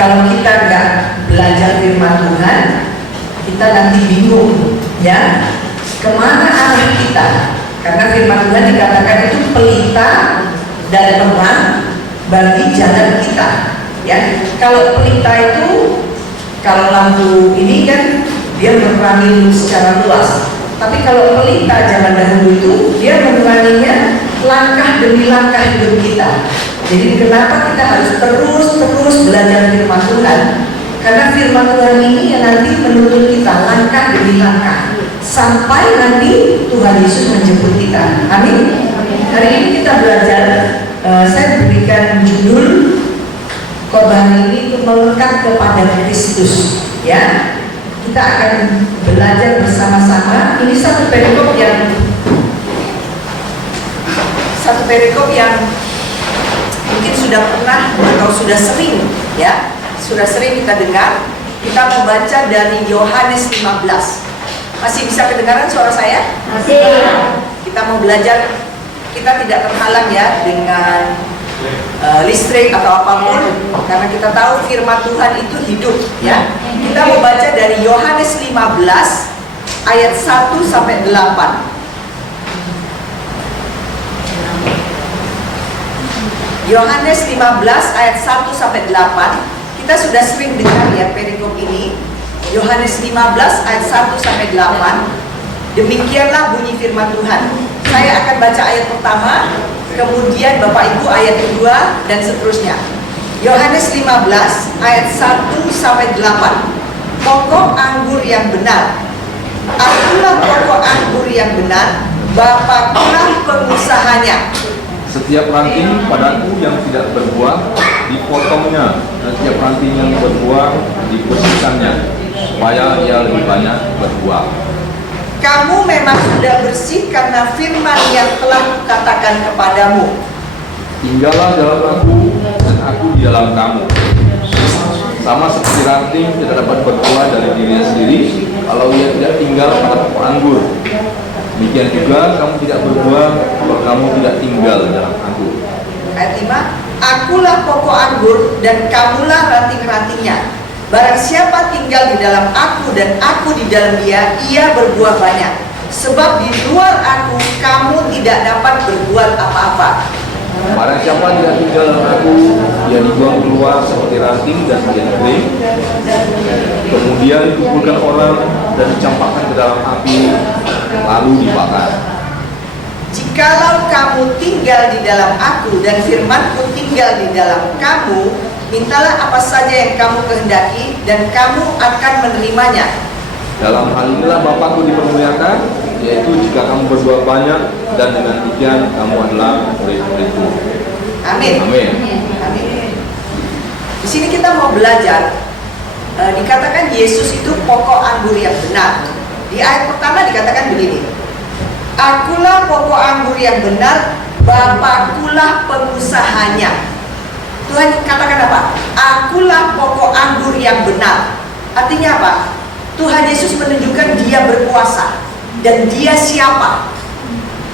Kalau kita nggak belajar firman Tuhan, kita nanti bingung, ya, kemana arah kita? Karena firman Tuhan dikatakan itu pelita dan terang bagi jalan kita, ya. Kalau pelita itu, kalau lampu ini kan dia menerangi secara luas. Tapi kalau pelita zaman dahulu itu dia meneranginya langkah demi langkah hidup kita. Jadi kenapa kita harus terus belajar firman Tuhan? Karena firman Tuhan ini yang nanti menuntun kita langkah demi langkah sampai nanti Tuhan Yesus menjemput kita. Amin. Hari ini kita belajar, saya berikan judul khotbah ini untuk melekat kepada Kristus. Ya, kita akan belajar bersama-sama. Ini satu perikop yang mungkin sudah pernah atau sudah sering, ya, sudah sering kita dengar. Kita mau baca dari Yohanes 15. Masih bisa kedengaran suara saya? Masih. Kita mau belajar, kita tidak terhalang ya dengan listrik atau apapun, karena kita tahu firman Tuhan itu hidup, ya. Kita mau baca dari Yohanes 15 ayat 1 sampai 8. Yohanes 15 ayat 1 sampai 8. Kita sudah sering dengar ya perikop ini. Yohanes 15 ayat 1 sampai 8. Demikianlah bunyi firman Tuhan. Saya akan baca ayat pertama, kemudian Bapak Ibu ayat kedua dan seterusnya. Yohanes 15 ayat 1 sampai 8. Pokok anggur yang benar. Akulah pokok anggur yang benar, Bapakulah pengusahanya. Setiap ranting padaku yang tidak berbuah dipotongnya, dan setiap ranting yang berbuah dibersihkannya, supaya ia lebih banyak berbuah. Kamu memang sudah bersih karena firman yang telah kukatakan kepadamu. Tinggallah dalam aku dan aku di dalam kamu. Sama seperti ranting tidak dapat berbuah dari dirinya sendiri kalau ia tidak tinggal pada pokok anggur. Demikian juga kamu tidak berbuah kalau kamu tidak tinggal dalam aku. Ayat 5. Akulah pokok anggur dan kamulah ranting-rantingnya. Barang siapa tinggal di dalam aku dan aku di dalam dia, ia berbuah banyak. Sebab di luar aku kamu tidak dapat berbuat apa-apa. Barang siapa tidak tinggal dalam aku, ia dibuang keluar seperti ranting dan menjadi kering. Kemudian dikumpulkan orang dan dicampakkan ke dalam api, lalu dibakar. Jikalau kamu tinggal di dalam aku dan firmanku tinggal di dalam kamu, mintalah apa saja yang kamu kehendaki dan kamu akan menerimanya. Dalam hal inilah Bapakku dipermuliakan, yaitu jika kamu berbuat banyak, dan dengan demikian kamu adalah murid-muridku. Amin. Amin. Amin. Di sini kita mau belajar, dikatakan Yesus itu pokok anggur yang benar. Di ayat pertama dikatakan begini, Akulah pokok anggur yang benar, Bapakulah pengusahanya. Tuhan katakan apa? Akulah pokok anggur yang benar. Artinya apa? Tuhan Yesus menunjukkan dia berkuasa dan dia siapa.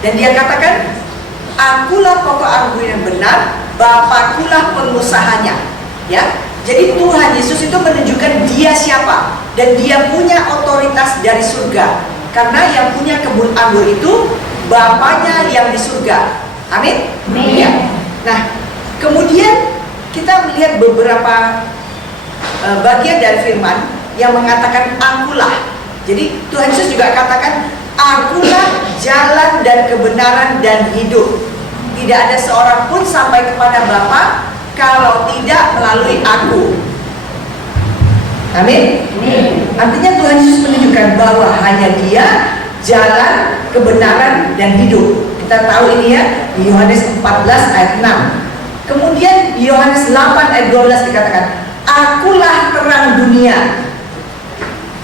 Dan dia katakan, Akulah pokok anggur yang benar, Bapakulah pengusahanya. Ya, jadi Tuhan Yesus itu menunjukkan dia siapa dan dia punya otoritas dari surga. Karena yang punya kebun anggur itu Bapaknya yang di surga. Amin. Amin. Ya. Nah, kemudian kita melihat beberapa bagian dari firman yang mengatakan akulah. Jadi Tuhan Yesus juga katakan, Akulah jalan dan kebenaran dan hidup. Tidak ada seorang pun sampai kepada Bapa kalau tidak melalui aku. Amin. Artinya Tuhan Yesus menunjukkan bahwa hanya dia jalan, kebenaran dan hidup. Kita tahu ini ya di Yohanes 14 ayat 6. Kemudian di Yohanes 8 ayat 12 dikatakan, Akulah terang dunia.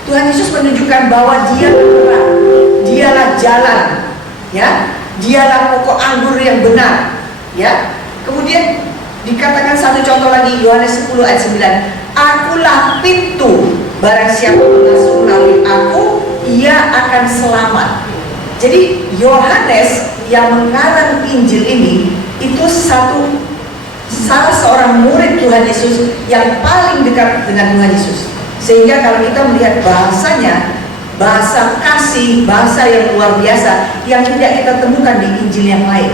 Tuhan Yesus menunjukkan bahwa dia terang, dialah jalan, ya, dialah pokok anggur yang benar, ya. Kemudian dikatakan satu contoh lagi, Yohanes 10 ayat 9, Akulah pintu, barang siapa masuk melalui aku, ia akan selamat. Jadi Yohanes yang mengarang Injil ini itu salah seorang murid Tuhan Yesus yang paling dekat dengan Tuhan Yesus. Sehingga kalau kita melihat bahasanya, bahasa kasih, bahasa yang luar biasa yang tidak kita temukan di Injil yang lain.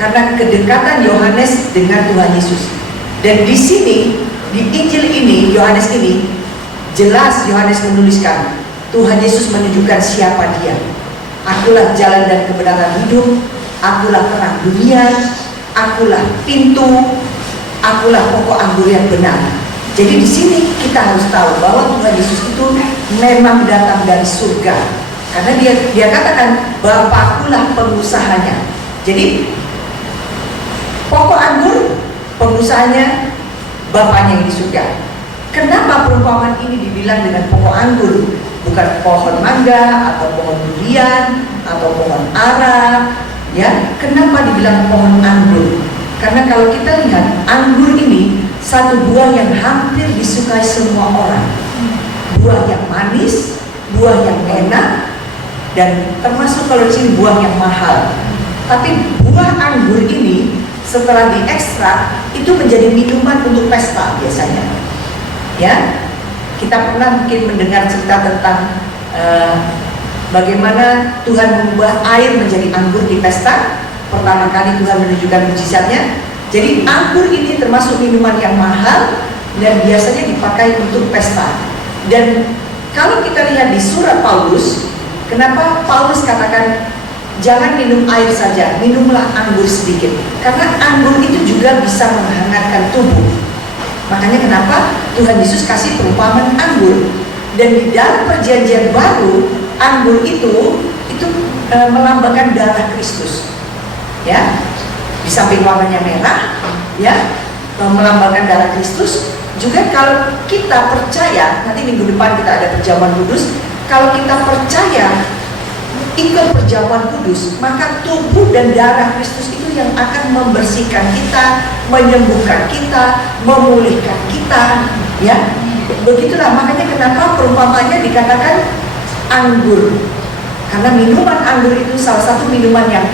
Karena kedekatan Yohanes dengan Tuhan Yesus. Dan di sini, di Injil ini, Yohanes ini, jelas Yohanes menuliskan Tuhan Yesus menunjukkan siapa dia. Akulah jalan dan kebenaran hidup, akulah terang dunia, akulah pintu, akulah pokok anggur yang benar. Jadi di sini kita harus tahu bahwa Tuhan Yesus itu memang datang dari surga. Karena dia katakan Bapakkulah pengusahanya. Jadi pokok anggur pengusahanya Bapaknya yang di surga. Kenapa perumpamaan ini dibilang dengan pokok anggur, bukan pohon mangga atau pohon durian atau pohon ara? Ya, kenapa dibilang pohon anggur? Karena kalau kita lihat anggur ini satu buah yang hampir disukai semua orang. Buah yang manis, buah yang enak, dan termasuk kalau di sini buah yang mahal. Tapi buah anggur ini setelah diekstrak itu menjadi minuman untuk pesta biasanya. Ya, kita pernah mungkin mendengar cerita tentang bagaimana Tuhan mengubah air menjadi anggur di pesta. Pertama kali Tuhan menunjukkan mujizatnya. Jadi anggur ini termasuk minuman yang mahal dan biasanya dipakai untuk pesta. Dan kalau kita lihat di surat Paulus, kenapa Paulus katakan jangan minum air saja, minumlah anggur sedikit. Karena anggur itu juga bisa menghangatkan tubuh. Makanya kenapa Tuhan Yesus kasih perumpamaan anggur. Dan di dalam perjanjian baru, anggur itu melambangkan darah Kristus. Ya, di samping warnanya merah, ya, melambangkan darah Kristus. Juga kalau kita percaya, nanti minggu depan kita ada perjamuan kudus. Kalau kita percaya ikut perjamuan kudus, maka tubuh dan darah Kristus itu yang akan membersihkan kita, menyembuhkan kita, memulihkan kita. Ya, begitulah makanya kenapa perumpamaannya dikatakan anggur. Karena minuman anggur itu salah satu minuman yang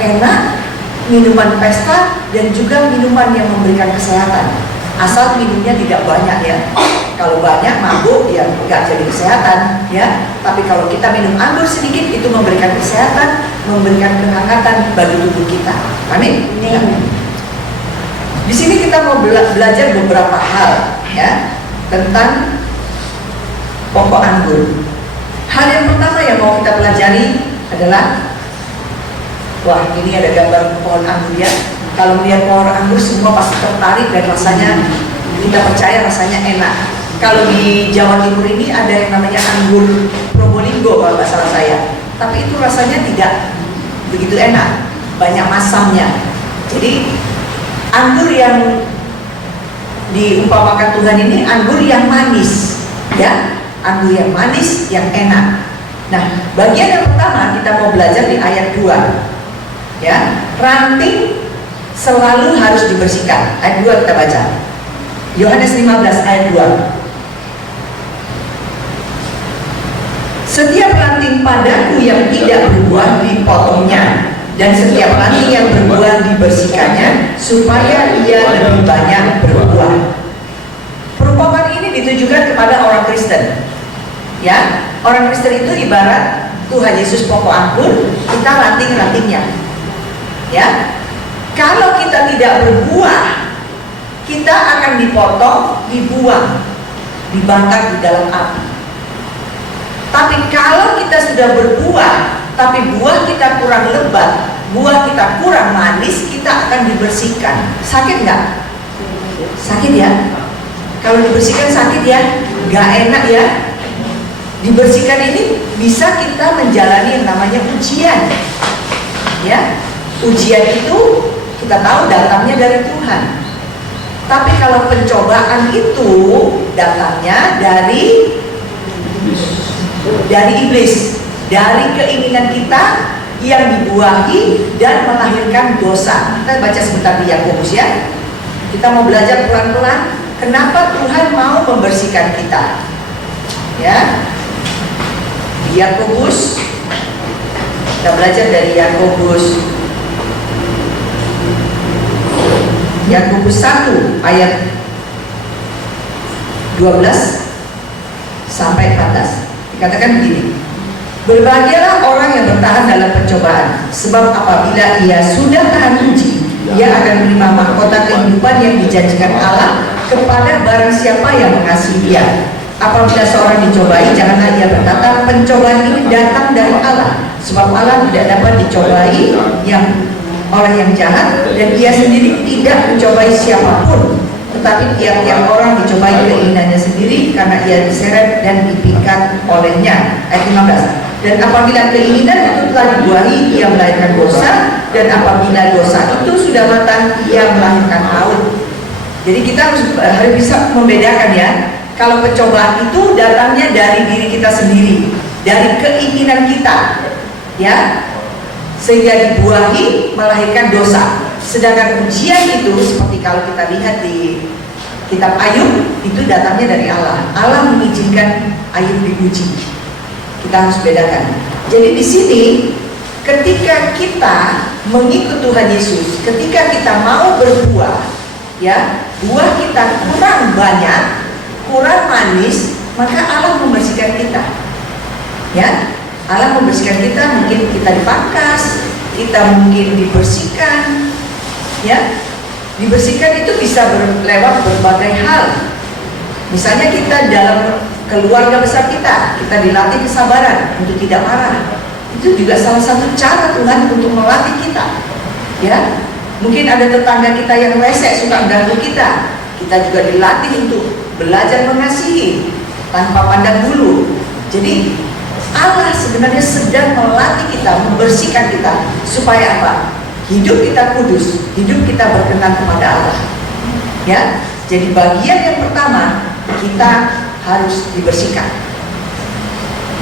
enak, minuman pesta, dan juga minuman yang memberikan kesehatan. Asal minumnya tidak banyak ya. Kalau banyak mabuk ya nggak jadi kesehatan ya. Tapi kalau kita minum anggur sedikit itu memberikan kesehatan, memberikan kehangatan bagi tubuh kita. Amin. Ya. Di sini kita mau belajar beberapa hal ya tentang pokok anggur. Hal yang pertama yang mau kita pelajari adalah, wah ini ada gambar pohon anggur ya. Kalau melihat pohon anggur semua pasti tertarik dan rasanya kita percaya rasanya enak. Kalau di Jawa Timur ini ada yang namanya anggur Probolinggo kalau nggak salah saya. Tapi itu rasanya tidak begitu enak, banyak masamnya. Jadi anggur yang diumpamakan Tuhan ini anggur yang manis, ya, anggur yang manis, yang enak. Nah, bagian yang pertama kita mau belajar di ayat 2. Ya, ranting selalu harus dibersihkan. Ayat 2 kita baca. Yohanes 15 ayat 2. Setiap ranting padaku yang tidak berbuah dipotongnya, dan setiap ranting yang berbuah dibersihkannya, supaya ia lebih banyak berbuah. Perumpamaan ini ditujukan kepada orang Kristen. Ya, orang Kristen itu ibarat Tuhan Yesus pokok anggur, kita ranting-rantingnya. Ya, kalau kita tidak berbuah, kita akan dipotong, dibuang, dibakar di dalam api. Tapi kalau kita sudah berbuah, tapi buah kita kurang lebat, buah kita kurang manis, kita akan dibersihkan. Sakit nggak? Sakit ya? Kalau dibersihkan sakit ya? Nggak enak ya? Dibersihkan ini bisa kita menjalani yang namanya ujian. Ya, ujian itu kita tahu datangnya dari Tuhan. Tapi kalau pencobaan itu datangnya dari iblis, dari keinginan kita yang dibuahi dan melahirkan dosa. Kita baca sebentar di Yakobus ya. Kita mau belajar pelan-pelan kenapa Tuhan mau membersihkan kita. Ya. Di Yakobus, kita belajar dari Yakobus Yakobus 1 ayat 12 sampai 14 dikatakan begini, berbahagialah orang yang bertahan dalam pencobaan, sebab apabila ia sudah tahan uji, ia akan menerima mahkota kehidupan yang dijanjikan Allah kepada barang siapa yang mengasihi dia. Apabila seorang dicobai, janganlah ia berkata, pencobaan ini datang dari Allah, sebab Allah tidak dapat dicobai oleh yang jahat, dan ia sendiri tidak mencobai siapapun, tetapi tiap-tiap orang dicobai keinginannya sendiri, karena ia diseret dan dipikat olehnya. Ayat 15. Dan apabila keinginan itu telah dibuahi, ia melahirkan dosa, dan apabila dosa itu sudah matang, ia melahirkan maut. Jadi kita harus bisa membedakan ya, kalau pencobaan itu datangnya dari diri kita sendiri, dari keinginan kita, ya, sehingga dibuahi melahirkan dosa. Sedangkan ujian itu seperti kalau kita lihat di kitab Ayub, itu datangnya dari Allah. Allah mengizinkan Ayub diuji. Kita harus bedakan. Jadi di sini ketika kita mengikut Tuhan Yesus, ketika kita mau berbuah, ya, buah kita kurang banyak, kurang manis, maka Allah membersihkan kita. Ya, Allah membersihkan kita, mungkin kita dipangkas, kita mungkin dibersihkan, ya. Dibersihkan itu bisa lewat berbagai hal. Misalnya kita dalam keluarga besar kita dilatih kesabaran untuk tidak marah. Itu juga salah satu cara Tuhan untuk melatih kita. Ya, mungkin ada tetangga kita yang resek, suka ganggu kita juga dilatih untuk belajar mengasihi tanpa pandang bulu. Jadi Allah sebenarnya sedang melatih kita, membersihkan kita supaya apa? Hidup kita kudus, hidup kita berkenan kepada Allah. Ya, jadi bagian yang pertama kita harus dibersihkan.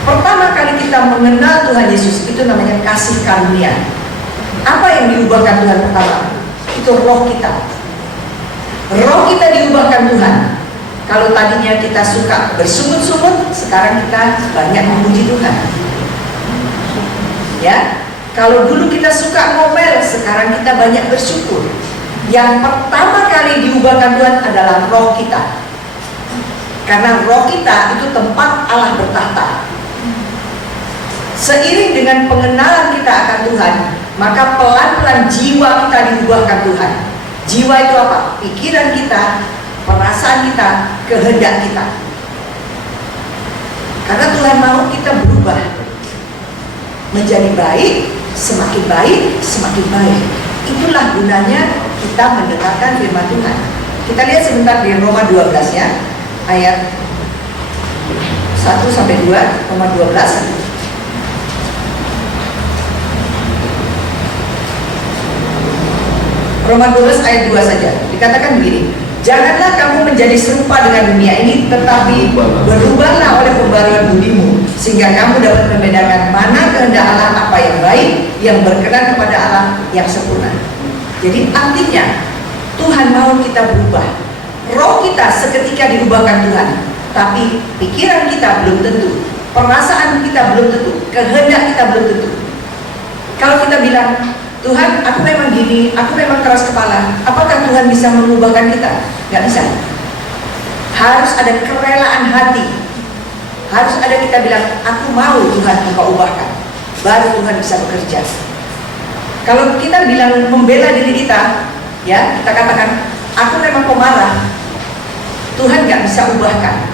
Pertama kali kita mengenal Tuhan Yesus itu namanya kasih karunia. Apa yang diubahkan Tuhan pertama? Itu roh kita. Roh kita diubahkan Tuhan. Kalau tadinya kita suka bersungut-sungut, sekarang kita banyak memuji Tuhan. Ya, kalau dulu kita suka ngomel, sekarang kita banyak bersyukur. Yang pertama kali diubahkan Tuhan adalah roh kita. Karena roh kita itu tempat Allah bertahta. Seiring dengan pengenalan kita akan Tuhan, maka pelan-pelan jiwa kita diubahkan Tuhan. Jiwa itu apa? Pikiran kita, perasaan kita, kehendak kita. Karena Tuhan mau kita berubah menjadi baik, semakin baik. Itulah gunanya kita mendengarkan firman Tuhan. Kita lihat sebentar di Roma 12 ya, ayat 1 sampai 2, Roma 12. Roma 12 ayat 2 saja. Dikatakan begini, janganlah kamu menjadi serupa dengan dunia ini, tetapi berubahlah oleh pembaruan budimu, sehingga kamu dapat membedakan mana kehendak Allah, apa yang baik, yang berkenan kepada Allah, yang sempurna. Jadi artinya Tuhan mau kita berubah. Roh kita seketika diubahkan Tuhan, tapi pikiran kita belum tentu, perasaan kita belum tentu, kehendak kita belum tentu. Kalau kita bilang, Tuhan, aku memang gini, aku memang keras kepala, apakah Tuhan bisa mengubahkan kita? Gak bisa. Harus ada kerelaan hati. Harus ada kita bilang, aku mau Tuhan Engkau ubahkan, baru Tuhan bisa bekerja. Kalau kita bilang membela diri kita, ya, kita katakan, aku memang pemarah, Tuhan gak bisa ubahkan.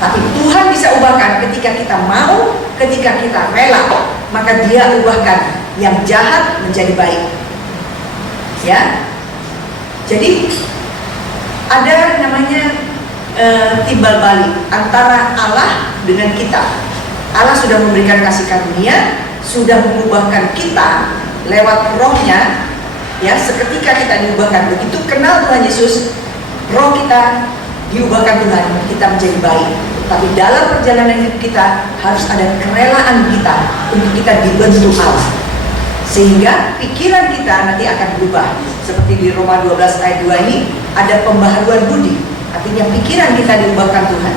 Tapi Tuhan bisa ubahkan ketika kita mau, ketika kita rela, maka Dia ubahkan yang jahat menjadi baik. Ya, jadi ada namanya timbal balik antara Allah dengan kita. Allah sudah memberikan kasih karunia, sudah mengubahkan kita lewat rohnya. Ya, seketika kita diubahkan, begitu kenal Tuhan Yesus, roh kita diubahkan Tuhan, kita menjadi baik. Tapi dalam perjalanan hidup kita harus ada kerelaan kita untuk kita dibentuk Allah, sehingga pikiran kita nanti akan berubah. Seperti di Roma 12 ayat 2 ini ada pembaharuan budi, artinya pikiran kita diubahkan Tuhan,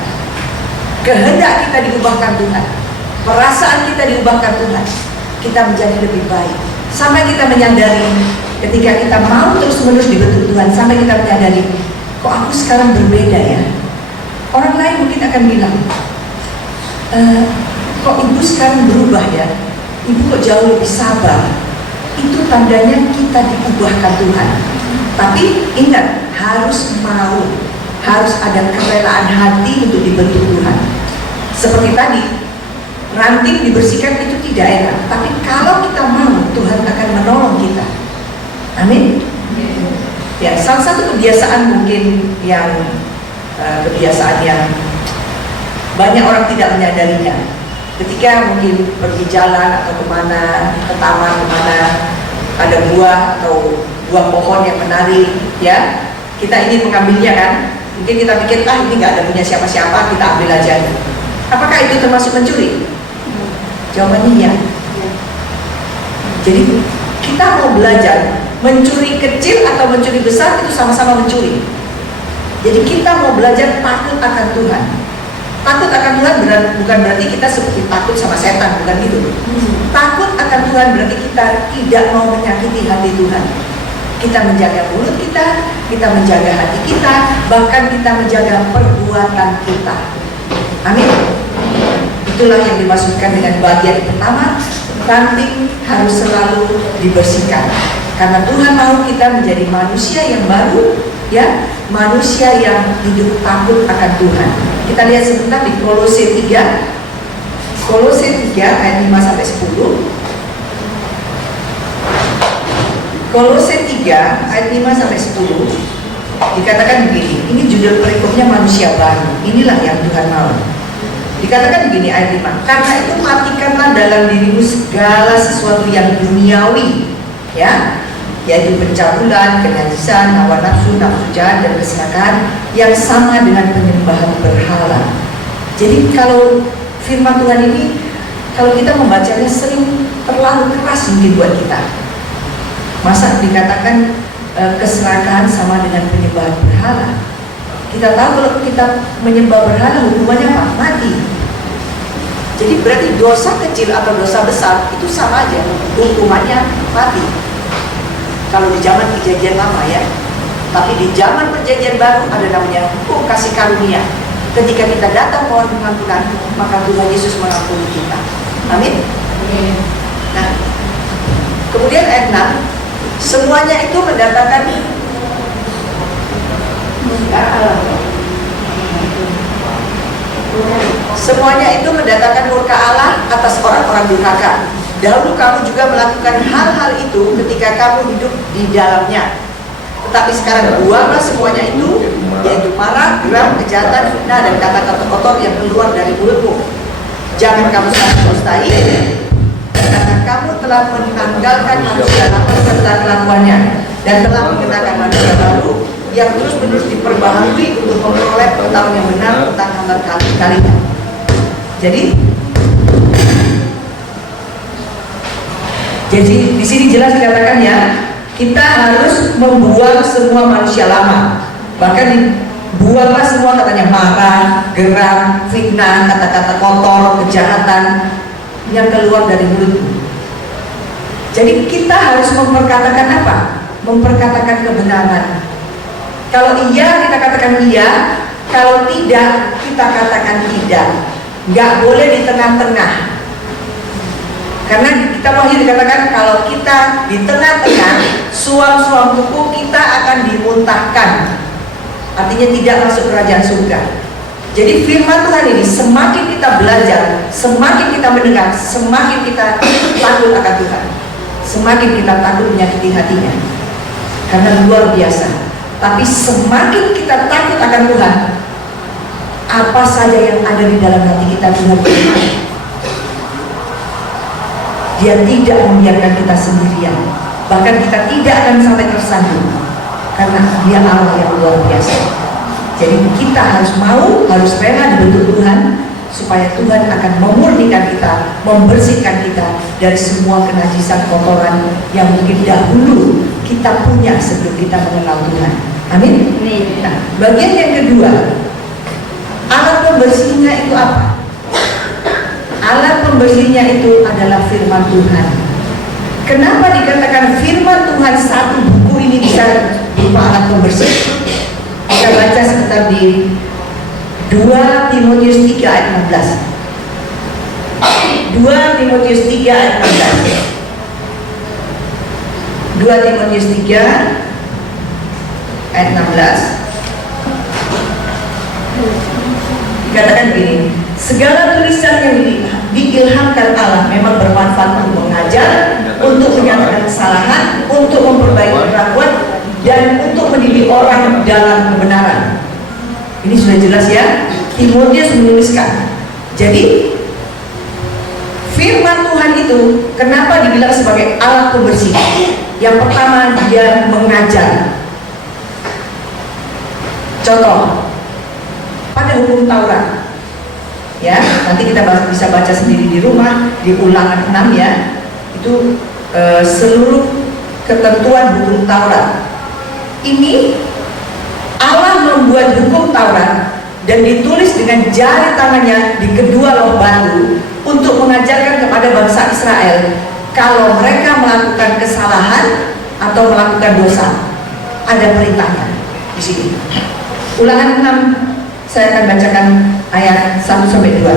kehendak kita diubahkan Tuhan, perasaan kita diubahkan Tuhan, kita menjadi lebih baik, sampai kita menyadari Ketika kita mau terus-menerus dibentuk Tuhan sampai kita menyadari, kok aku sekarang berbeda ya. Orang lain mungkin akan bilang, kok ibu sekarang berubah ya, ibu kok jauh lebih sabar. Itu tandanya kita diubahkan Tuhan. Tapi ingat, harus mau, harus ada kerelaan hati untuk dibentuk Tuhan. Seperti tadi, ranting dibersihkan itu tidak enak, tapi kalau kita mau, Tuhan akan menolong kita. Amin. Ya, salah satu kebiasaan mungkin yang kebiasaan yang banyak orang tidak menyadarinya. Ketika mungkin pergi jalan atau kemana, ke taman kemana, ada buah atau buah pohon yang menarik, ya, kita ingin mengambilnya kan? Mungkin kita pikir, ini nggak ada punya siapa-siapa, kita ambil aja. Apakah itu termasuk mencuri? Jawabannya iya. Jadi kita mau belajar mencuri kecil atau mencuri besar itu sama-sama mencuri. Jadi kita mau belajar takut akan Tuhan. Takut akan Tuhan bukan berarti kita seperti takut sama setan, bukan gitu. Takut akan Tuhan berarti kita tidak mau menyakiti hati Tuhan. Kita menjaga mulut kita menjaga hati kita, bahkan kita menjaga perbuatan kita. Amin. Itulah yang dimaksudkan dengan bagian pertama, ranting harus selalu dibersihkan. Karena Tuhan mau kita menjadi manusia yang baru, ya, manusia yang hidup takut akan Tuhan. Kita lihat sebentar di Kolose 3. Kolose 3 ayat 5 sampai 10. Kolose 3 ayat 5 sampai 10 dikatakan begini. Ini judul perikopnya manusia baru. Inilah yang Tuhan mau. Dikatakan begini ayat 5. Karena itu matikanlah dalam dirimu segala sesuatu yang duniawi, ya, yaitu pencabulan, kenajisan, hawa nafsu, nafsu jahat, dan keserakahan yang sama dengan penyembahan berhala. Jadi kalau firman Tuhan ini, kalau kita membacanya sering terlalu keras mungkin buat kita. Masa dikatakan keserakahan sama dengan penyembahan berhala? Kita tahu kalau kita menyembah berhala hukumannya apa? Mati. Jadi berarti dosa kecil atau dosa besar itu sama aja, hukumannya mati. Kalau di zaman perjanjian lama ya, tapi di zaman perjanjian baru ada namanya hukum kasih karunia. Ketika kita datang mohon pengampunan, maka Tuhan Yesus mengampuni kita. Amin. Nah, kemudian ayat 6, semuanya itu mendatangkan semuanya itu mendatangkan murka Allah atas orang-orang durhaka. Dahulu kamu juga melakukan hal-hal itu ketika kamu hidup di dalamnya. Tetapi sekarang buanglah semuanya itu, yaitu marah, geram, kejahatan, fitnah, dan kata-kata kotor yang keluar dari mulutmu. Jangan kamu saling dustai, karena kamu telah menanggalkan manusia lama serta kelakuannya, dan telah mengenakan manusia baru yang terus-menerus diperbaharui untuk memperoleh pengetahuan yang benar tentang hamba kalian. Jadi di sini jelas dikatakan ya, kita harus membuang semua manusia lama. Bahkan dibuanglah semua katanya marah, geram, fitnah, kata-kata kotor, kejahatan yang keluar dari mulutmu. Jadi kita harus memperkatakan apa? Memperkatakan kebenaran. Kalau iya kita katakan iya, kalau tidak kita katakan tidak. Nggak boleh di tengah-tengah. Karena kita Wahyu dikatakan kalau kita di tengah-tengah, suam-suam kuku kita akan dimuntahkan. Artinya tidak masuk kerajaan surga. Jadi firman Tuhan ini semakin kita belajar, semakin kita mendengar, semakin kita takut akan Tuhan, semakin kita takut menyakiti hatinya. Karena luar biasa. Tapi semakin kita takut akan Tuhan, apa saja yang ada di dalam hati kita Tuhan berikan. Dia tidak membiarkan kita sendirian. Bahkan kita tidak akan sampai tersandung, karena Dia Allah yang luar biasa. Jadi kita harus mau, harus rela dibentuk Tuhan, supaya Tuhan akan memurnikan kita, membersihkan kita dari semua kenajisan kotoran yang mungkin dahulu kita punya sebelum kita mengenal Tuhan. Amin. Nah, bagian yang kedua, alat pembersihnya itu apa? Alat pembersihnya itu adalah firman Tuhan. Kenapa dikatakan firman Tuhan satu buku ini bisa berupa alat pembersih? Kita baca sebentar di 2 Timotius 3 ayat 16. 2 Timotius 3 ayat 16. 2 Timotius 3 ayat 16. Dikatakan begini, segala tulisan yang diilhamkan Allah memang bermanfaat untuk mengajar, untuk menyatakan kesalahan, untuk memperbaiki keraguan, dan untuk mendidik orang dalam kebenaran. Ini sudah jelas ya, Timotius menuliskan. Jadi firman Tuhan itu kenapa dibilang sebagai alat pembersih? Yang pertama, dia mengajar. Contoh pada hukum Taurat, ya, nanti kita bisa baca sendiri di rumah di Ulangan 6 ya, itu seluruh ketentuan hukum Taurat. Ini Allah membuat hukum Taurat dan ditulis dengan jari tangannya di kedua loh batu untuk mengajarkan kepada bangsa Israel kalau mereka melakukan kesalahan atau melakukan dosa, ada perintahnya di sini. Ulangan 6, saya akan bacakan ayat 1-2.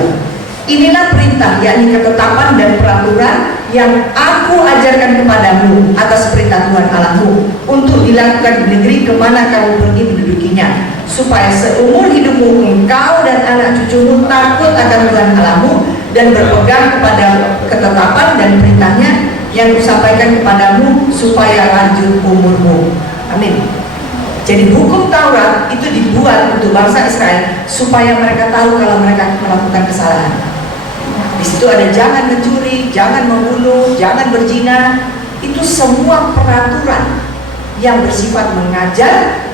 Inilah perintah, yakni ketetapan dan peraturan yang aku ajarkan kepadamu atas perintah Tuhan Allahmu untuk dilakukan di negeri kemana kamu pergi mendudukinya, supaya seumur hidupmu engkau dan anak cucumu takut akan Tuhan Allahmu dan berpegang kepada ketetapan dan perintahnya yang kusampaikan kepadamu supaya lanjut umurmu. Amin. Jadi hukum Taurat itu dibuat untuk bangsa Israel supaya mereka tahu kalau mereka melakukan kesalahan. Di situ ada jangan mencuri, jangan membunuh, jangan berzina. Itu semua peraturan yang bersifat mengajar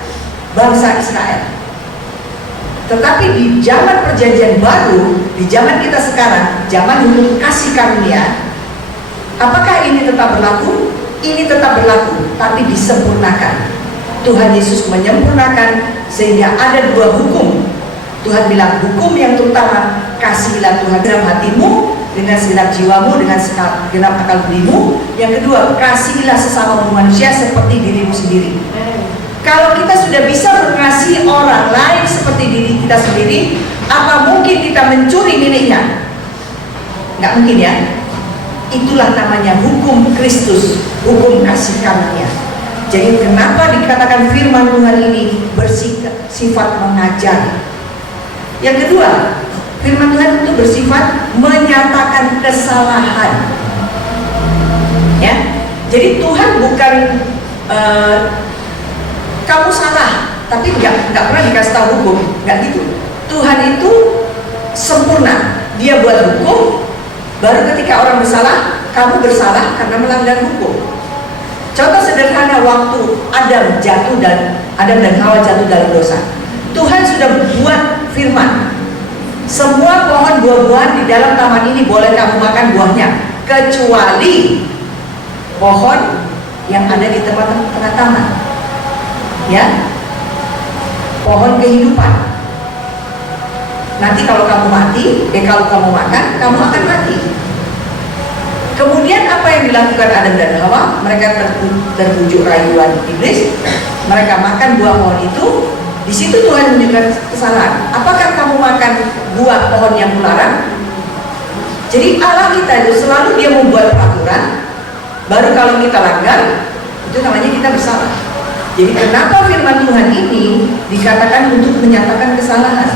bangsa Israel. Tetapi di zaman perjanjian baru, di zaman kita sekarang, zaman hukum kasih karunia, apakah ini tetap berlaku? Ini tetap berlaku, tapi disempurnakan. Tuhan Yesus menyempurnakan sehingga ada dua hukum. Tuhan bilang hukum yang terutama, kasihilah Tuhan dalam hatimu dengan segenap jiwamu, dengan segenap akal budimu. Yang kedua, kasihilah sesama manusia seperti dirimu sendiri. Kalau kita sudah bisa mengasihi orang lain seperti diri kita sendiri, apa mungkin kita mencuri miliknya? Nggak mungkin ya. Itulah namanya hukum Kristus, hukum kasih karunia. Jadi kenapa dikatakan firman Tuhan ini bersifat mengajar? Yang kedua, firman Tuhan itu bersifat menyatakan kesalahan. Ya, jadi Tuhan bukan kamu salah, tapi nggak pernah dikasih tahu hukum, nggak gitu. Tuhan itu sempurna, Dia buat hukum, baru ketika orang bersalah, kamu bersalah karena melanggar hukum. Contoh sederhana, waktu Adam dan Hawa jatuh dalam dosa, Tuhan sudah buat firman, semua pohon buah-buahan di dalam taman ini boleh kamu makan buahnya, kecuali pohon yang ada di tengah taman, ya, pohon kehidupan. Nanti kalau kamu makan, kamu akan mati. Kemudian apa yang dilakukan Adam dan Hawa? Mereka terbujuk rayuan iblis, mereka makan buah pohon itu. Di situ Tuhan menunjukkan kesalahan. Apakah kamu makan buah pohon yang kularang? Jadi Allah kita itu selalu Dia membuat peraturan, baru kalau kita langgar, itu namanya kita bersalah. Jadi kenapa firman Tuhan ini dikatakan untuk menyatakan kesalahan?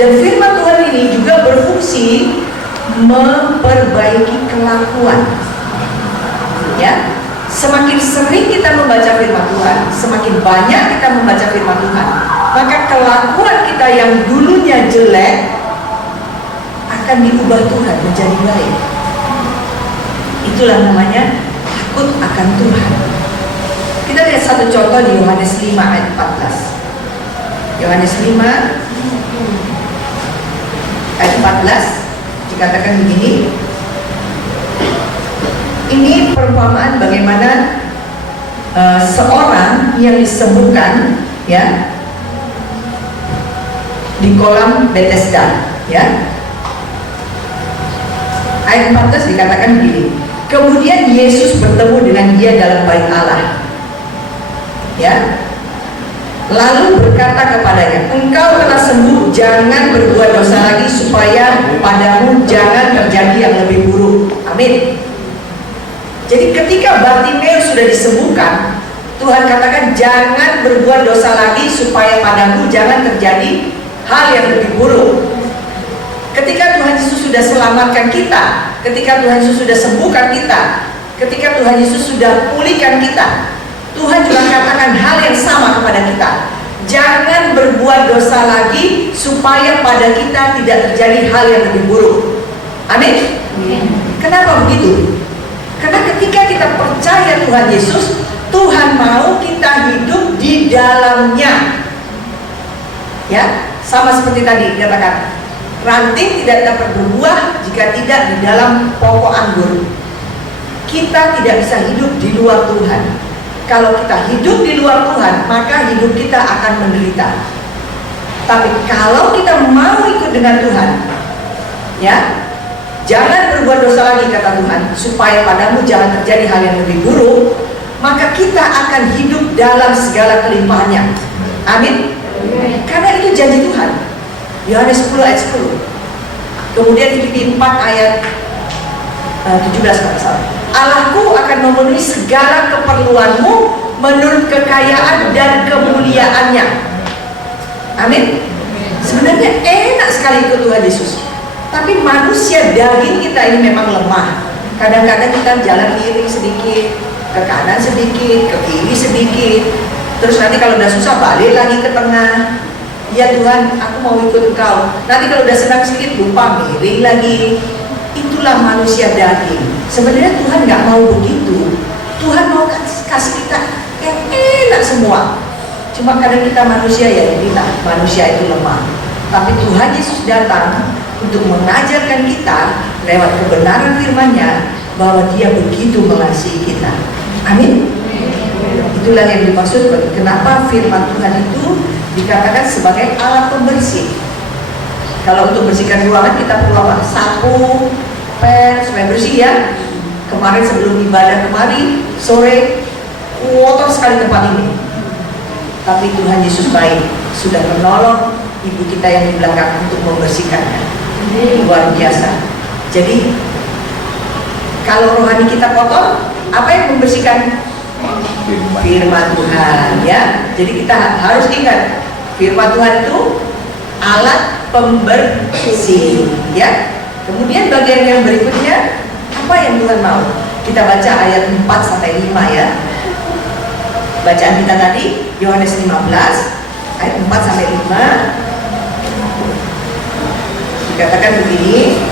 Dan firman Tuhan ini juga berfungsi memperbaiki kelakuan. Ya, semakin sering kita membaca firman Tuhan, semakin banyak kita membaca firman Tuhan, maka kelakuan kita yang dulunya jelek akan diubah Tuhan menjadi baik. Itulah namanya takut akan Tuhan. Kita lihat satu contoh di Yohanes 5 ayat 14. Yohanes 5 ayat 14 dikatakan begini. Ini perumpamaan bagaimana seorang yang disembuhkan, ya, di kolam Bethesda, ya. Ayat 14 dikatakan begini. Kemudian Yesus bertemu dengan dia dalam bait Allah. Ya. Lalu berkata kepadanya, engkau telah sembuh, jangan berbuat dosa lagi supaya padamu jangan terjadi yang lebih buruk. Amin. Jadi ketika Bartimeus sudah disembuhkan, Tuhan katakan jangan berbuat dosa lagi supaya padamu jangan terjadi hal yang lebih buruk. Ketika Tuhan Yesus sudah selamatkan kita, ketika Tuhan Yesus sudah sembuhkan kita, ketika Tuhan Yesus sudah pulihkan kita, Tuhan juga katakan hal yang sama kepada kita. Jangan berbuat dosa lagi supaya pada kita tidak terjadi hal yang lebih buruk. Amin. Kenapa begitu? Karena ketika kita percaya Tuhan Yesus, Tuhan mau kita hidup di dalamnya. Ya, sama seperti tadi dikatakan, ranting tidak dapat berbuah jika tidak di dalam pokok anggur. Kita tidak bisa hidup di luar Tuhan. Kalau kita hidup di luar Tuhan, maka hidup kita akan menderita. Tapi kalau kita mau ikut dengan Tuhan, ya, jangan berbuat dosa lagi kata Tuhan, supaya padamu jangan terjadi hal yang lebih buruk, maka kita akan hidup dalam segala kelimpahannya. Amin. Karena itu janji Tuhan. Yohanes 10 ayat 10. Kemudian Filipi 4 ayat 17 kalau salah. Allahku akan memenuhi segala keperluanmu menurut kekayaan dan kemuliaannya. Amin. Sebenarnya enak sekali ikut Tuhan Yesus. Tapi manusia daging kita ini memang lemah. Kadang-kadang kita jalan miring sedikit, ke kanan sedikit, ke kiri sedikit. Terus nanti kalau udah susah balik lagi ke tengah. Ya Tuhan, aku mau ikut Engkau. Nanti kalau udah senang sedikit lupa miring lagi. Itulah manusia daging. Sebenarnya Tuhan nggak mau begitu. Tuhan mau kasih kita yang enak semua. Cuma kadang kita manusia ya, kita manusia itu lemah. Tapi Tuhan Yesus datang untuk mengajarkan kita lewat kebenaran firman-Nya bahwa Dia begitu mengasihi kita. Amin. Itulah yang dimaksud kenapa firman Tuhan itu dikatakan sebagai alat pembersih. Kalau untuk bersihkan ruangan kita perlu apa? Sapu, pen, supaya bersih ya. Kemarin sebelum ibadah kemarin sore kotor sekali tempat ini. Tapi Tuhan Yesus baik, sudah menolong ibu kita yang di belakang untuk membersihkannya. Luar biasa. Jadi kalau rohani kita kotor, apa yang membersihkan? Firman Tuhan ya. Jadi kita harus ingat firman Tuhan itu alat pembersih ya. Kemudian bagian yang berikutnya, apa yang Tuhan mau? Kita baca ayat 4 sampai 5 ya. Bacaan kita tadi Yohanes 15 ayat 4 sampai 5. Dikatakan begini,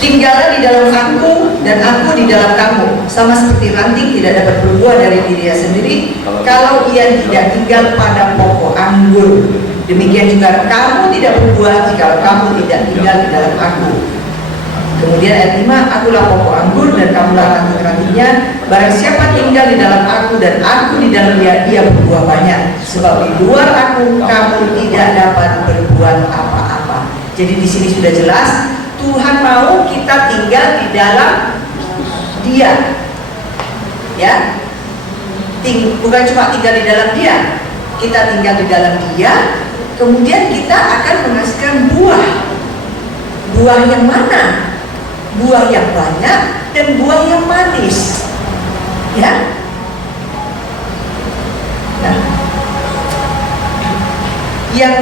tinggallah di dalam aku dan aku di dalam kamu, sama seperti ranting tidak dapat berbuah dari dirinya sendiri kalau ia tidak tinggal pada pokok anggur. Demikian juga kamu tidak berbuah jika kamu tidak tinggal di dalam aku. Kemudian ayat 5, akulah pokok anggur dan kamulah ranting-rantingnya. Barang siapa tinggal di dalam aku dan aku di dalam dia, dia berbuah banyak. Sebab di luar aku kamu tidak dapat berbuat apa-apa. Jadi di sini sudah jelas Tuhan mau kita tinggal di dalam Dia. Ya. Bukan cuma tinggal di dalam Dia. Kita tinggal di dalam Dia, kemudian kita akan menghasilkan buah. Buah yang mana? Buah yang banyak dan buah yang manis. Ya. Nah, yang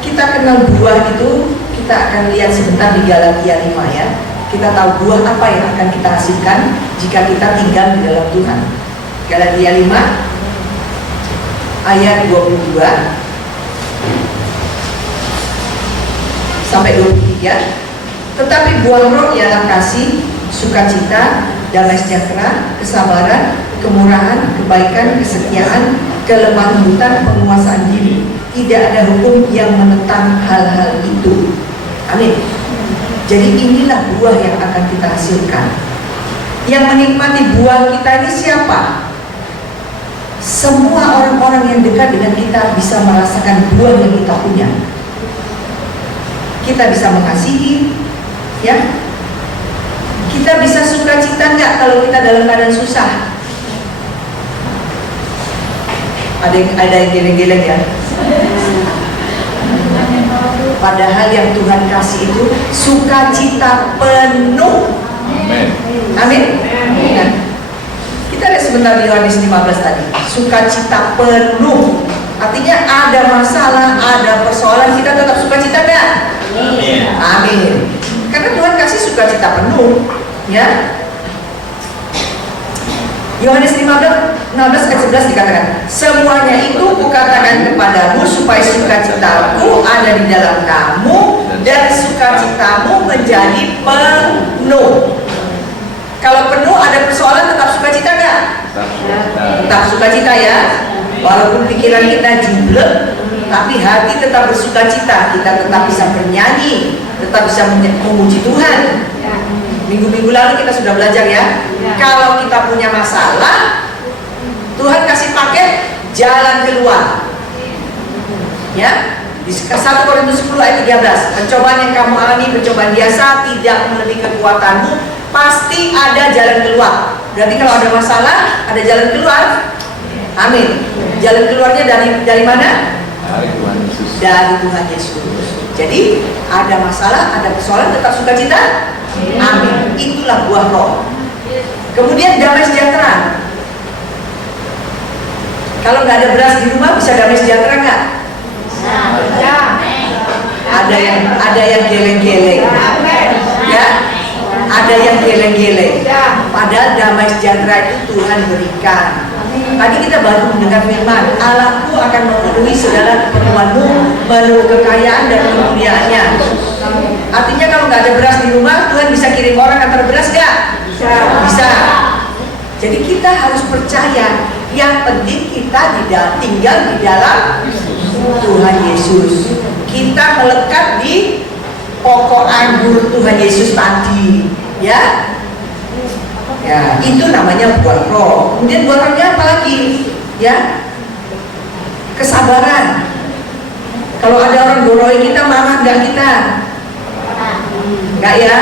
kita kenal buah itu kita akan lihat sebentar di Galatia 5 ya. Kita tahu buah apa yang akan kita hasilkan jika kita tinggal di dalam Tuhan. Galatia 5 ayat 22 sampai 23. Tetapi buah roh ialah kasih, sukacita, damai sejahtera, kesabaran, kemurahan, kebaikan, kesetiaan, kelemah lembutan, penguasaan diri. Tidak ada hukum yang menentang hal-hal itu. Amin. Jadi inilah buah yang akan kita hasilkan. Yang menikmati buah kita ini siapa? Semua orang-orang yang dekat dengan kita bisa merasakan buah yang kita punya. Kita bisa mengasihi, ya. Kita bisa sukacita nggak kalau kita dalam keadaan susah? Ada yang geleng-geleng ya. Padahal yang Tuhan kasih itu sukacita penuh. Amin. Nah, kita lihat sebentar di Yohanes 15 tadi. Sukacita penuh. Artinya ada masalah, ada persoalan, kita tetap sukacita nggak? Amin. Amin. Karena Tuhan kasih sukacita penuh, ya. Yohanes 16 ayat 11 dikatakan, semuanya itu kukatakan kepadamu supaya sukacitaku ada di dalam kamu dan sukacitamu menjadi penuh. Kalau penuh ada persoalan, tetap sukacita nggak? Tetap sukacita ya. Walaupun pikiran kita jublek, tapi hati tetap bersukacita. Kita tetap bisa bernyanyi, tetap bisa memuji Tuhan. Minggu-minggu lalu kita sudah belajar ya. Kalau kita punya masalah, Tuhan kasih paket jalan keluar. Ya, di 1 Korintus 10 ayat 13, pencobaan yang kamu alami pencobaan biasa, tidak melebihi kekuatanmu, pasti ada jalan keluar. Berarti kalau ada masalah, ada jalan keluar. Amin. Jalan keluarnya dari mana? Dari Tuhan Yesus. Dari Tuhan Yesus. Jadi ada masalah, ada persoalan, tetap sukacita. Amin. Itulah buah roh. Kemudian damai sejahtera. Kalau nggak ada beras di rumah, bisa damai sejahtera nggak? Ada yang geleng-geleng. Ya, ada yang geleng-geleng. Padahal damai sejahtera itu Tuhan berikan. Tadi kita baru mendengar firman, Allahku akan memenuhi segala keperluanmu menurut kekayaan dan kemuliaannya. Artinya kalau nggak ada beras di rumah, Tuhan bisa kirim orang antar beras nggak? Bisa. Jadi kita harus percaya, yang penting kita tinggal di dalam Tuhan Yesus. Kita melekat di pokok anggur Tuhan Yesus tadi, ya. Ya, itu namanya buah roh. Kemudian buah rohnya apa lagi? Ya, kesabaran. Kalau ada orang goroin kita, marah nggak kita? Enggak ya?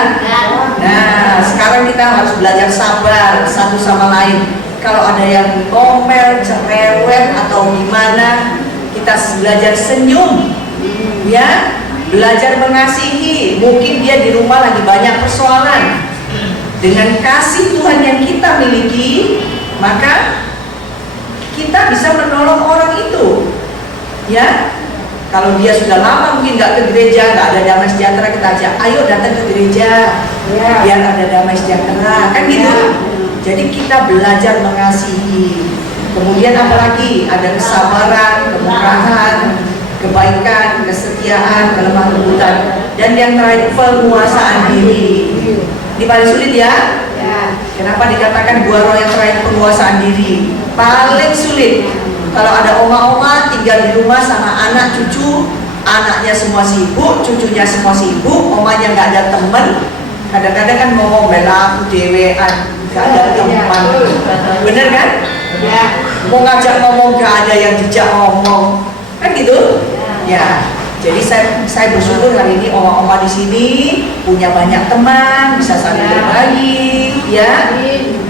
Nah, sekarang kita harus belajar sabar satu sama lain. Kalau ada yang ngomel, cerewet atau gimana, kita belajar senyum, ya, belajar mengasihi. Mungkin dia di rumah lagi banyak persoalan. Dengan kasih Tuhan yang kita miliki, maka kita bisa menolong orang itu, ya. Kalau dia sudah lama mungkin nggak ke gereja, nggak ada damai sejahtera, kita ajak, ayo datang ke gereja, biar ada damai sejahtera, kan gitu. Jadi kita belajar mengasihi. Kemudian apalagi ada kesabaran, kemurahan, kebaikan, kesetiaan, kelemah lembutan, dan yang terakhir penguasaan diri. Ini paling sulit ya. Kenapa dikatakan buah roh yang terakhir penguasaan diri? Paling sulit. Kalau ada oma-oma tinggal di rumah sama anak cucu, anaknya semua sibuk, cucunya semua sibuk, omanya nggak ada temen. Kadang-kadang kan mau ngomel aku dewean, nggak ada teman. Bener kan? Mau ngajak ngomong nggak ada yang dijak ngomong, kan gitu? Ya. Jadi saya bersyukur hari ini oma-oma di sini punya banyak teman, bisa saling berbagi, ya.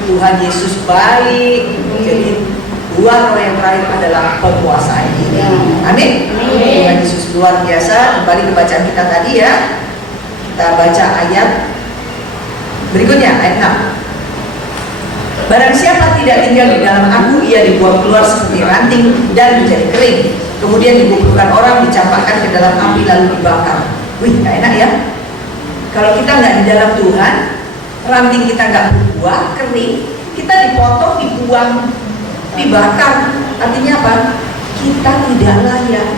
Tuhan Yesus baik. Jadi buah roh yang terakhir adalah penguasaan diri. Amin. Tuhan Yesus luar biasa. Kembali ke bacaan kita tadi ya. Kita baca ayat berikutnya, ayat 6. Barang siapa tidak tinggal di dalam aku, ia dibuang keluar seperti ranting dan menjadi kering. Kemudian dikumpulkan orang, dicampakkan ke dalam api lalu dibakar. Wih, gak enak ya. Kalau kita nggak di dalam Tuhan, ranting kita nggak berbuah, kering, kita dipotong, dibuang, dibakar. Artinya apa? Kita tidak layak,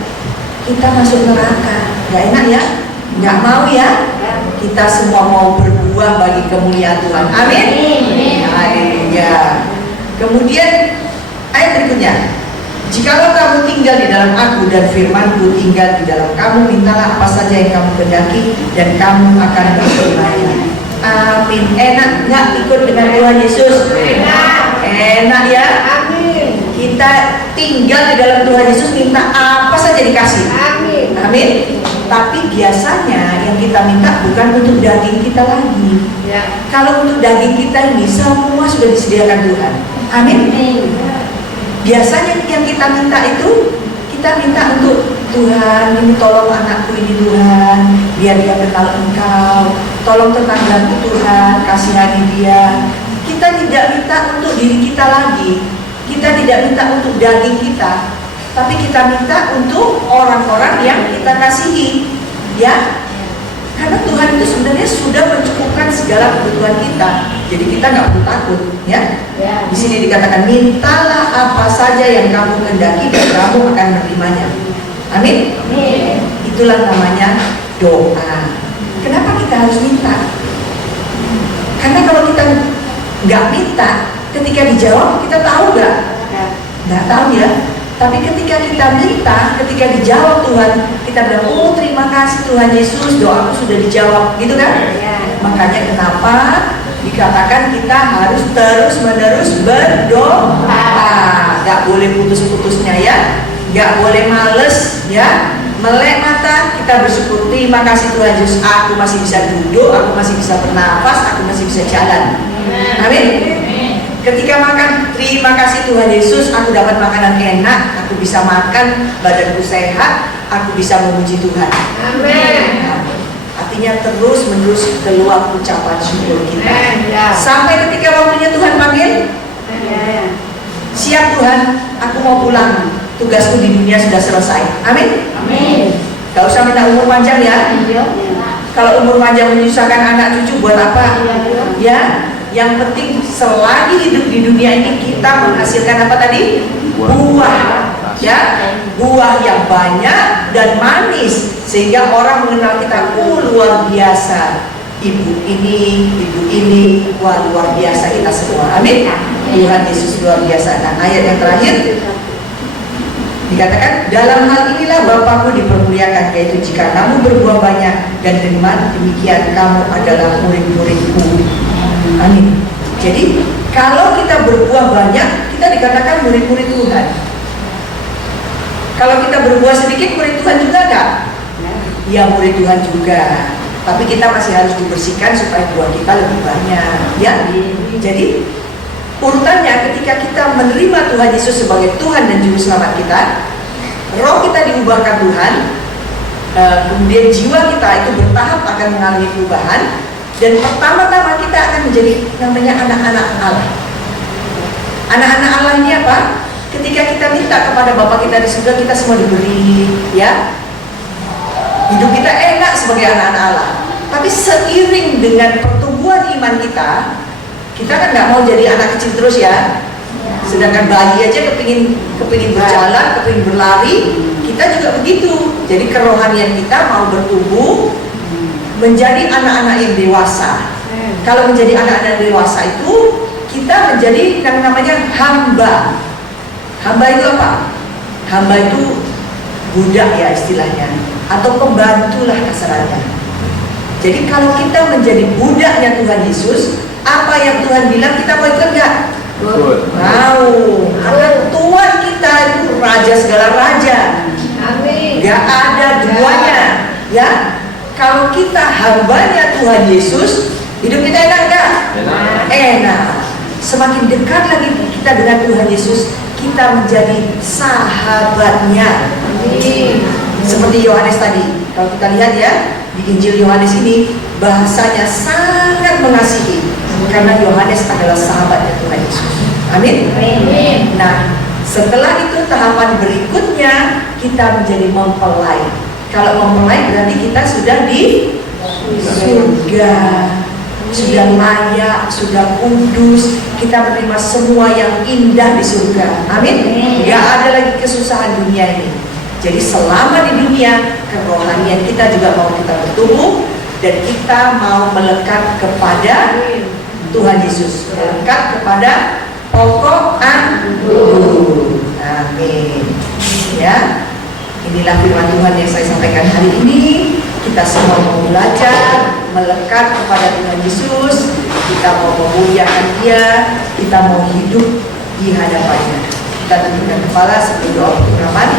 kita masuk neraka. Gak enak ya? Nggak mau ya? Kita semua mau berbuah bagi kemuliaan Tuhan. Amin. Haleluya. Kemudian ayat berikutnya, jikalau kamu tinggal di dalam aku dan firmanku tinggal di dalam kamu, mintalah apa saja yang kamu kehendaki dan kamu akan beroleh. Amin. Enak nggak ikut dengan Tuhan Yesus? Enak ya. Amin. Kita tinggal di dalam Tuhan Yesus, minta apa saja dikasih. Amin. Amin. Tapi biasanya yang kita minta bukan untuk daging kita lagi. Kalau untuk daging kita ini semua sudah disediakan Tuhan. Amin. Biasanya yang kita minta itu, kita minta untuk Tuhan, ini tolong anakku ini Tuhan, biar dia kenal Engkau. Tolong tetanggaku Tuhan, kasihani dia. Kita tidak minta untuk diri kita lagi. Kita tidak minta untuk daging kita, tapi kita minta untuk orang-orang yang kita kasihi, ya. Karena Tuhan itu sebenarnya sudah mencukupkan segala kebutuhan kita. Jadi kita nggak perlu takut, ya. Di sini dikatakan, mintalah apa saja yang kamu kehendaki dan kamu akan menerimanya. Amin. Itulah namanya doa. Kenapa kita harus minta? Karena kalau kita nggak minta, ketika dijawab kita tahu nggak? Nggak tahu ya. Tapi ketika kita minta, ketika dijawab Tuhan, kita bilang, oh terima kasih Tuhan Yesus, doaku sudah dijawab, gitu kan? Makanya kenapa dikatakan kita harus terus-menerus berdoa. Nggak boleh putus-putusnya ya, nggak boleh males ya. Melek mata, kita bersyukur, terima kasih Tuhan Yesus, aku masih bisa duduk, aku masih bisa bernafas, aku masih bisa jalan. Amin. Ketika makan, terima kasih Tuhan Yesus, aku dapat makanan enak, aku bisa makan, badanku sehat, aku bisa memuji Tuhan. Amin. Artinya terus menerus keluar ucapan syukur kita. Sampai ketika waktunya Tuhan panggil, siap Tuhan, aku mau pulang. Tugasku di dunia sudah selesai. Amin. Gak usah minta umur panjang ya. Kalau umur panjang menyusahkan anak cucu buat apa? Ya, yang penting selagi hidup di dunia ini kita menghasilkan apa tadi? Buah. Ya, buah yang banyak dan manis sehingga orang mengenal kita. Luar biasa. Ibu ini, wah luar biasa kita semua. Amin. Tuhan Yesus luar biasa. Nah, ayat yang terakhir dikatakan, dalam hal inilah Bapakku dipermuliakan, yaitu jika kamu berbuah banyak, dan dengan demikian kamu adalah murid-muridku. Amin. Jadi kalau kita berbuah banyak, kita dikatakan murid-murid Tuhan. Kalau kita berbuah sedikit, murid Tuhan juga enggak? Ya, murid Tuhan juga. Tapi kita masih harus dibersihkan supaya buah kita lebih banyak. Ya. Jadi urutannya, ketika kita menerima Tuhan Yesus sebagai Tuhan dan Juru Selamat kita, roh kita diubahkan Tuhan, kemudian jiwa kita itu bertahap akan mengalami perubahan, dan pertama-tama kita akan menjadi namanya anak-anak Allah. Anak-anak Allah ini apa? Ketika kita minta kepada Bapa kita di surga, kita semua diberi, ya. Hidup kita enak sebagai anak-anak Allah. Tapi seiring dengan pertumbuhan iman kita kan nggak mau jadi anak kecil terus ya. Sedangkan bayi aja kepingin berjalan, kepingin berlari, kita juga begitu. Jadi kerohanian kita mau bertumbuh menjadi anak-anak yang dewasa. Kalau menjadi anak-anak dewasa itu kita menjadi yang namanya hamba. Hamba itu apa? Hamba itu budak ya istilahnya, atau pembantu lah kasarannya. Jadi kalau kita menjadi budaknya Tuhan Yesus, apa yang Tuhan bilang kita mau ikut nggak? Mau. Karena Tuhan kita itu raja segala raja. Amin. Gak ada duanya. Ya. Kalau kita hambanya Tuhan Yesus, hidup kita enak nggak? Enak. Semakin dekat lagi kita dengan Tuhan Yesus, kita menjadi sahabatnya. Amin. Seperti Yohanes tadi. Kalau kita lihat ya, di Injil Yohanes ini bahasanya sangat mengasihi. Karena Yohanes adalah sahabatnya Tuhan Yesus. Amin. Nah, setelah itu tahapan berikutnya kita menjadi mempelai. Kalau mempelai berarti kita sudah di surga, sudah layak, sudah kudus. Kita menerima semua yang indah di surga. Amin. Gak ada lagi kesusahan dunia ini. Jadi selama di dunia, kerohanian kita juga mau kita bertumbuh, dan kita mau melekat kepada Tuhan Yesus, melekat kepada pokok anggur. Amin. Ya, inilah firman Tuhan yang saya sampaikan hari ini. Kita semua mau belajar melekat kepada Tuhan Yesus. Kita mau memuliakan Dia. Kita mau hidup di hadapannya. Kita tundukkan kepala sebelum doa penyerahan.